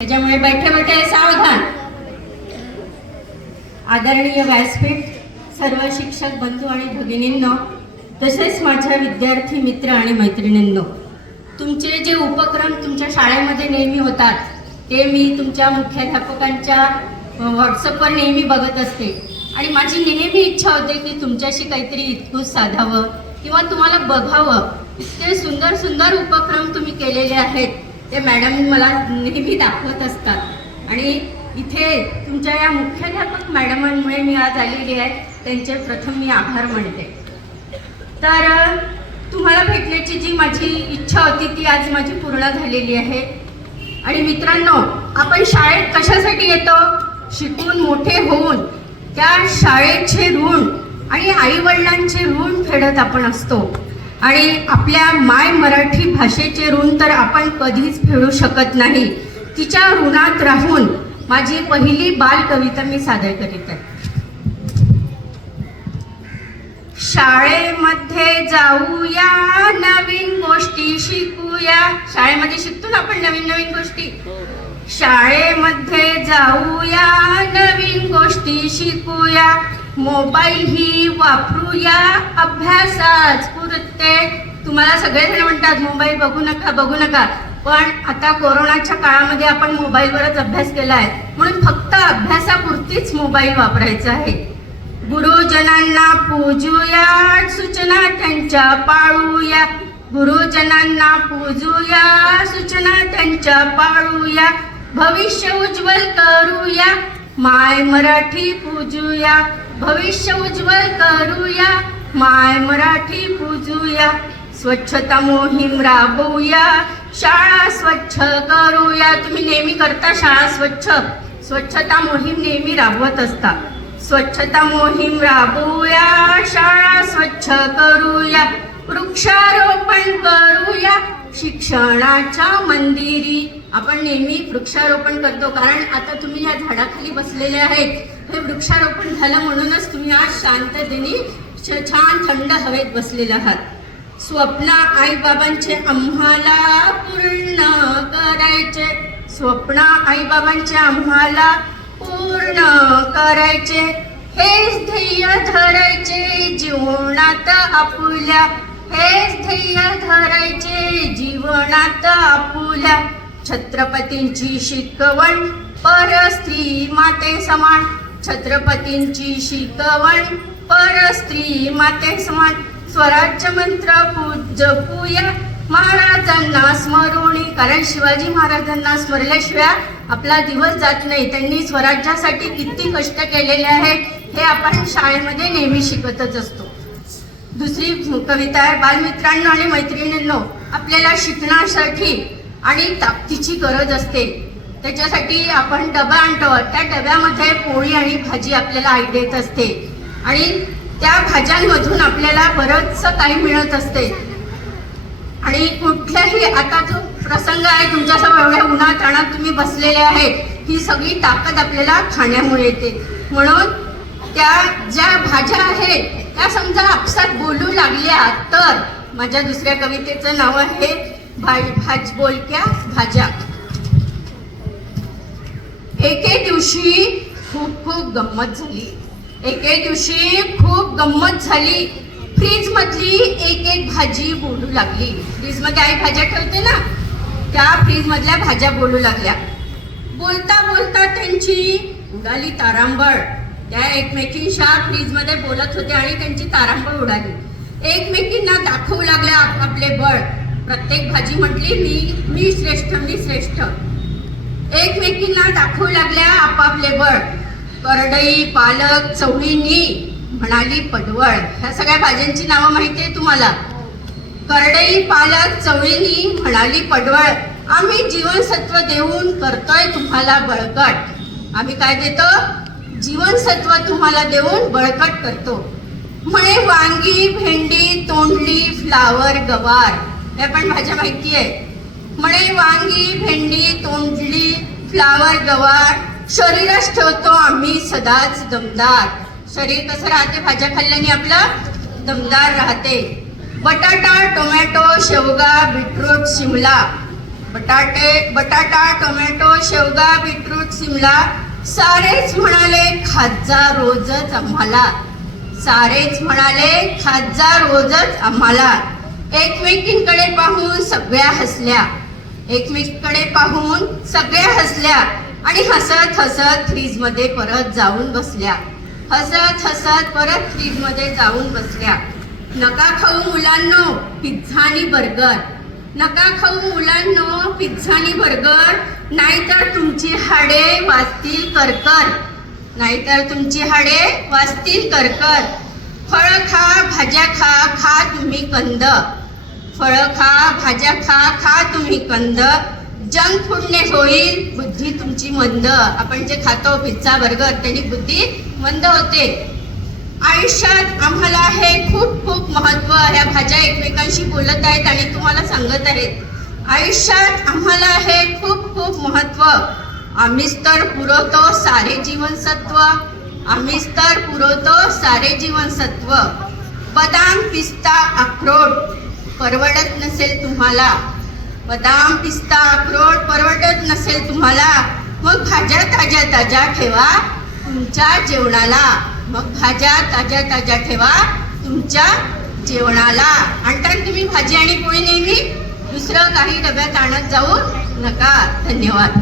त्याच्यामुळे बैठे बैठे सावधान. आदरणीय व्यासपीठ सर्व शिक्षक बंधू आणि भगिनींनो तसेच माझ्या विद्यार्थी मित्र आणि मैत्रिणींनो तुमचे जे उपक्रम तुमच्या शाळेमध्ये नेहमी होतात ते मी तुमच्या मुख्याध्यापकांच्या व्हॉट्सअपवर नेहमी बघत असते. आणि माझी नेहमी इच्छा होते की तुमच्याशी काहीतरी इतकूच साधावं किंवा तुम्हाला बघावं. इतके सुंदर सुंदर उपक्रम तुम्ही केलेले आहेत. ते मॅडम मला नेहमी दाखवत असतात. आणि इथे तुमच्या या मुख्याध्यापक मॅडमांमुळे मी आज आलेली आहे. त्यांचे प्रथम मी आभार मानते. तर तुम्हाला भेटण्याची जी माझी इच्छा होती ती आज माझी पूर्ण झालेली आहे. आणि मित्रांनो आपण शाळेत कशासाठी येतो? शिकून मोठे होऊन त्या शाळेचे ऋण आणि आईवडिलांचे ऋण फेडत आपण असतो. आणि आपल्या माय मराठी भाषेचे ऋण तर आपण कधीच फेडू शकत नाही. तिच्या ऋणात राहून माझी पहिली बाल कविता मी सादर करीत आहे. शाळेमध्ये जाऊया नवीन गोष्टी शिकूया. शाळेमध्ये शिकतो ना आपण नवीन नवीन गोष्टी? शाळेमध्ये जाऊया नवीन गोष्टी शिकूया. मोबाईल ही वापरूया अभ्यासाच पुरते. तुम्हाला सगळेजण म्हणतात मोबाईल बघू नका बघू नका. पण आता कोरोनाच्या काळामध्ये आपण मोबाईलवरच अभ्यास केला आहे. म्हणून फक्त अभ्यासापुरतीच मोबाईल वापरायचा आहे. गुरुजनांना पूजूया सूचना त्यांच्या पाळूया. गुरुजनांना पूजूया सूचना त्यांच्या पाळूया. भविष्य उज्ज्वल करूया. माय मराठी पूजूया. भविष्य उज्ज्वल करूया. माय मराठी पूजूया. स्वच्छता मोहीम राबवूया. शाळा स्वच्छ करूया. तुम्ही नेहमी करता शाळा स्वच्छ? स्वच्छता मोहीम नेहमी राबवत असता. स्वच्छता मोहीम राबवूया. शाळा स्वच्छ करूया. वृक्षारोपण करूया. शिक्षणाच्या मंदिरी आपण नेहमी वृक्षारोपण करतो. कारण आता तुम्ही या झाडाखाली बसलेले आहेत. हे वृक्षारोपण झालं म्हणूनच तुम्ही आज शांततेने छ- छान थंड हवेत बसलेले आहात. स्वप्न आई बाबांचे आम्हाला पूर्ण करायचे. स्वप्न आई बाबांचे आम्हाला पूर्ण करायचे. हेच ध्येय धरायचे. जीवनात आपुल्या. हेच ध्येय धरायचे. जीवनात आपुल्या. छत्रपतींची शिकवण पर स्त्री माते समान. छत्रपतींची शिकवण पर स्त्री माते समान. स्वराज्य मंत्र जपूया. महाराजांना स्मरुणी कारण शिवाजी महाराजांना स्मरल्याशिवाय आपला दिवस जात नाही. त्यांनी स्वराज्यासाठी किती कष्ट केलेले आहेत हे आपण शाळेमध्ये नेहमी शिकतच असतो. दुसरी कविता आहे बालमित्रांनो आणि मैत्रिणींनो आपल्याला शिकण्यासाठी आणि ताकदीची गरज असते. त्याच्यासाठी आपण डबा आणतो त्या डब्यामध्ये पोळी आणि भाजी आपल्याला आई देत असते. आणि त्या भाज्यांमधून आपल्याला बरंचसं काही मिळत असते. आणि कुठल्याही आता जो प्रसंग आहे तुमच्यासमोर एवढ्या उन्हात अणात तुम्ही बसलेले आहेत ही सगळी ताकद आपल्याला खाण्यामुळे येते. म्हणून त्या ज्या भाज्या आहेत त्या समजा आपसात बोलू लागल्या तर माझ्या दुसऱ्या कवितेचं नाव आहे भाज भाज बोलक्या भाज्या एके दिवशी खूप खूप गंमत झाली. एके दिवशी खूप गंमत झाली. फ्रीज मधली एक एक भाजी बोलू लागली. फ्रीजमध्ये आई भाज्या ठेवते ना त्या फ्रीज मधल्या भाज्या बोलू लागल्या. बोलता बोलता त्यांची उडाली तारांबळ. त्या एकमेकींच्या फ्रीजमध्ये बोलत होते आणि त्यांची तारांबळ उडाली. एकमेकींना दाखवू लागल्या आपले बळ. प्रत्येक भाजी म्हटली मी मी श्रेष्ठ मी श्रेष्ठ. एकमेकींना दाखवू लागल्या आपापले बळ. करडई पालक चवळीनी म्हणाली पडवळ. ह्या सगळ्या भाज्यांची नावं माहिती आहे तुम्हाला. करडई पालक चवळीनी म्हणाली पडवळ. आम्ही जीवनसत्व देऊन करतोय तुम्हाला बळकट. आम्ही काय देतो? जीवनसत्व तुम्हाला देऊन बळकट करतो. म्हणे वांगी भेंडी तोंडली फ्लावर गवार. हे पण माझ्या माहिती आहे. म्हणे वांगी भेंडी तोंडली फ्लावर गवार शरीरच ठेवतो आम्ही सदाच दमदार. शरीर कसं राहते? भाज्या खाल्ल्याने आपलं दमदार राहते. बटाटा टोमॅटो शेवगा बीटरूट शिमला. बटाटे बटाटा टोमॅटो शेवगा बीटरूट शिमला. सारेच म्हणाले खाजा रोजच आम्हाला. सारेच म्हणाले खाजा रोजच आम्हाला. एकमेकींकडे पाहून सगळ्या हसल्या. एकमेकीकडे पाहून सगळ्या हसल्या आणि हसत हसत फ्रीजमध्ये परत जाऊन बसल्या. हसत हसत परत फ्रीजमध्ये जाऊन बसल्या. नका खाऊ मुलांनो पिझ्झा आणि बर्गर नका खाऊ मुलांनो पिझ्झा आणि बर्गर नाहीतर तुमची हाडे वाजतील करकर. नाहीतर तुमची हाडे वाजतील करकर. फळं खा भाज्या खा खा तुम्ही कंद. फळं खा भाज्या खा खा तुम्ही कंद. जंक फूडने होईल बुद्धी तुमची मंद. आपण जे खातो पिझ्झा बर्गर त्यांनी बुद्धी मंद होते. आयुष्यात आम्हाला हे खूप खूप महत्त्व ह्या भाज्या एकमेकांशी बोलत आहेत आणि तुम्हाला सांगत आहेत. आयुष्यात आम्हाला हे खूप खूप महत्त्व. आम्हीच तर पुरवतो सारे जीवनसत्व. आम्हीच तर पुरवतो सारे जीवनसत्व. बदाम पिस्ता अक्रोड. परवडत नसेल तुम्हाला. बदाम पिस्ता अक्रोड परवडत नसेल तुम्हाला. मग भाज्या ताज्या ताज्या ठेवा तुमच्या जेवणाला. मग भाज्या ताज्या ताज्या ठेवा तुमच्या जेवणाला. आणताना तुम्ही भाजी आणि पोळी नेहमी दुसरं काही डब्यात आणत जाऊ नका. धन्यवाद.